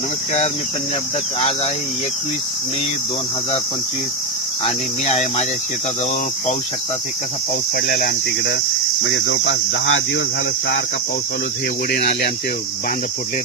नमस्कार, मी पंजाब डक. आज आहे 21 मे 2025 आणि मी आहे माझ्या शेताजवळ. पाहू शकता ते कसा पाऊस पडलेला आहे आमच्याकडं. म्हणजे जवळपास 10 दिवस झालं सारखा पाऊस चालू. हे ओढे नाले आमचे बांध फुटले.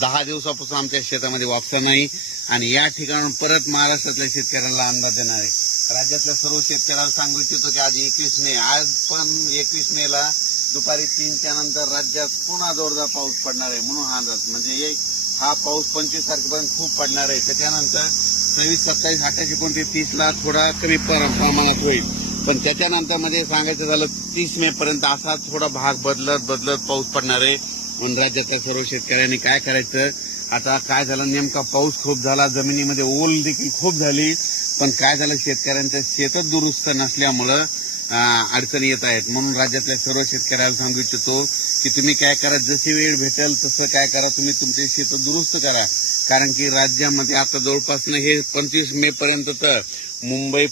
10 दिवसापासून आमच्या शेतामध्ये वापसा नाही आणि या ठिकाणून परत महाराष्ट्रातल्या शेतकऱ्यांना अंदाज देणार आहे. राज्यातल्या सर्व शेतकऱ्यांना सांगू इच्छितो की आज 21 मे, आज पण 21 मेला दुपारी 3च्या नंतर राज्यात पुन्हा जोरदार पाऊस पडणार आहे. म्हणून हा अंदाज म्हणजे हा पाऊस 25 तारखेपर्यंत खूप पडणार आहे. त्याच्यानंतर 26, 27, 28, 29, 30ला थोडा कमी प्रमाणात होईल. पण त्याच्यानंतर मध्ये सांगायचं झालं 30 मे पर्यंत असा थोडा भाग बदलत पाऊस पडणार आहे. म्हणून राज्यातल्या सर्व शेतकऱ्यांनी काय करायचं, आता काय झालं, नेमका पाऊस खूप झाला, जमिनीमध्ये ओल देखील खूप झाली. पण काय झालं, शेतकऱ्यांचं शेतच दुरुस्त नसल्यामुळं अडचणी येत आहेत. म्हणून राज्यातल्या सर्व शेतकऱ्यांना सांगू इच्छितो की तुम्ही काय करा, जशी वेळ भेटेल तसं काय करा, तुम्ही तुमचे शेत दुरुस्त करा. कारण की राज्यामध्ये आता जवळपास हे 25 मे पर्यंत तर मुंबई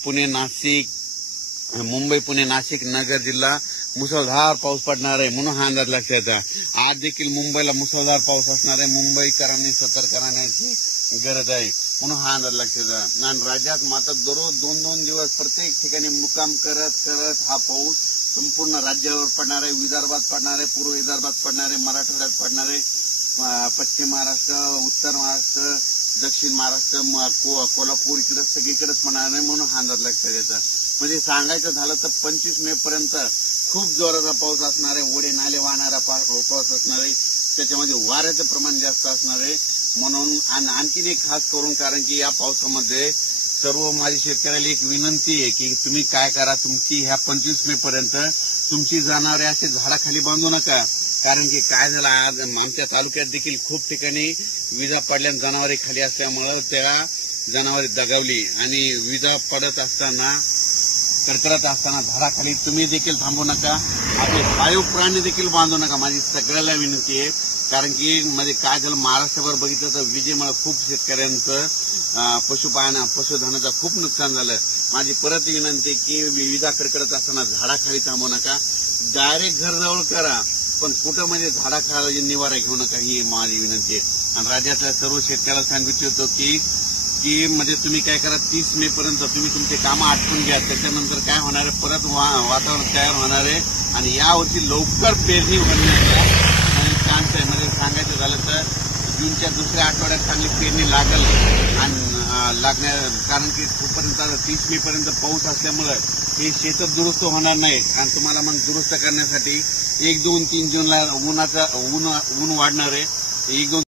पुणे नाशिक नगर जिल्हा मुसळधार पाऊस पडणार आहे. म्हणून हा अंदाज लक्षात येतो. आज देखील मुंबईला मुसळधार पाऊस असणार आहे. मुंबईकरांनी सतर्क राहण्याची गरज आहे. म्हणून हा अंदाज लक्षात येतो. आणि राज्यात मात्र दररोज 2-2 दिवस प्रत्येक ठिकाणी मुक्काम करत हा पाऊस संपूर्ण राज्यावर पडणार आहे. विदर्भात पडणार आहे, पूर्व विदर्भात पडणार आहे, मराठवाड्यात पडणार आहे, पश्चिम महाराष्ट्र, उत्तर महाराष्ट्र, दक्षिण महाराष्ट्र, कोल्हापूर इकडे सगळीकडेच पडणार आहे. म्हणून हा अंदाज लक्षात येतात. म्हणजे सांगायचं झालं तर 25 मे पर्यंत खूप जोराचा पाऊस असणार आहे. ओढे नाले वाहणारा पाऊस असणार आहे. त्याच्यामध्ये वाऱ्याचं प्रमाण जास्त असणार आहे. म्हणून आणखीन एक खास करून, कारण की या पावसामध्ये सर्व माझ्या शेतकऱ्याला एक विनंती आहे की तुम्ही काय करा, तुमची ह्या 25 मे पर्यंत तुमची जनावरे असे झाडाखाली बांधू नका. कारण की काय झालं, आज आमच्या तालुक्यात देखील खूप ठिकाणी विजा पडल्याने जनावरे खाली असल्यामुळं त्या जनावरे दगावली आणि विजा पडत असताना, कडकडत असताना झाडाखाली तुम्ही देखील थांबू नका. आपले पाळीव प्राणी देखील बांधू नका. माझी सगळ्याला विनंती आहे. कारण की मध्ये काय झालं, महाराष्ट्रभर बघितलं तर विजेमुळे खूप शेतकऱ्यांचं पशुधनाचं खूप नुकसान झालं. माझी परत विनंती की विजा कडकडत असताना झाडाखाली थांबू नका. डायरेक्ट घर जवळ करा, पण कुठं म्हणजे झाडाखाली निवारा घेऊ नका, ही माझी विनंती आहे. आणि राज्यातल्या सर्व शेतकऱ्याला सांगू इच्छितो की म्हणजे तुम्ही काय करा, 30 मे पर्यंत तुम्ही तुमचे कामं आटपून घ्या. त्याच्यानंतर काय होणार आहे, परत वातावरण तयार होणार आहे आणि यावर्षी लवकर पेरणी होण्याचा चान्स आहे. म्हणजे सांगायचं झालं तर जूनच्या दुसऱ्या आठवड्यात चांगली पेरणी लागल आणि कारण की तोपर्यंत 30 मे पर्यंत पाऊस असल्यामुळे हे शेत दुरुस्त होणार नाही. आणि तुम्हाला मग दुरुस्त करण्यासाठी 1, 2, 3 जूनला ऊन वाढणार आहे. 1, 2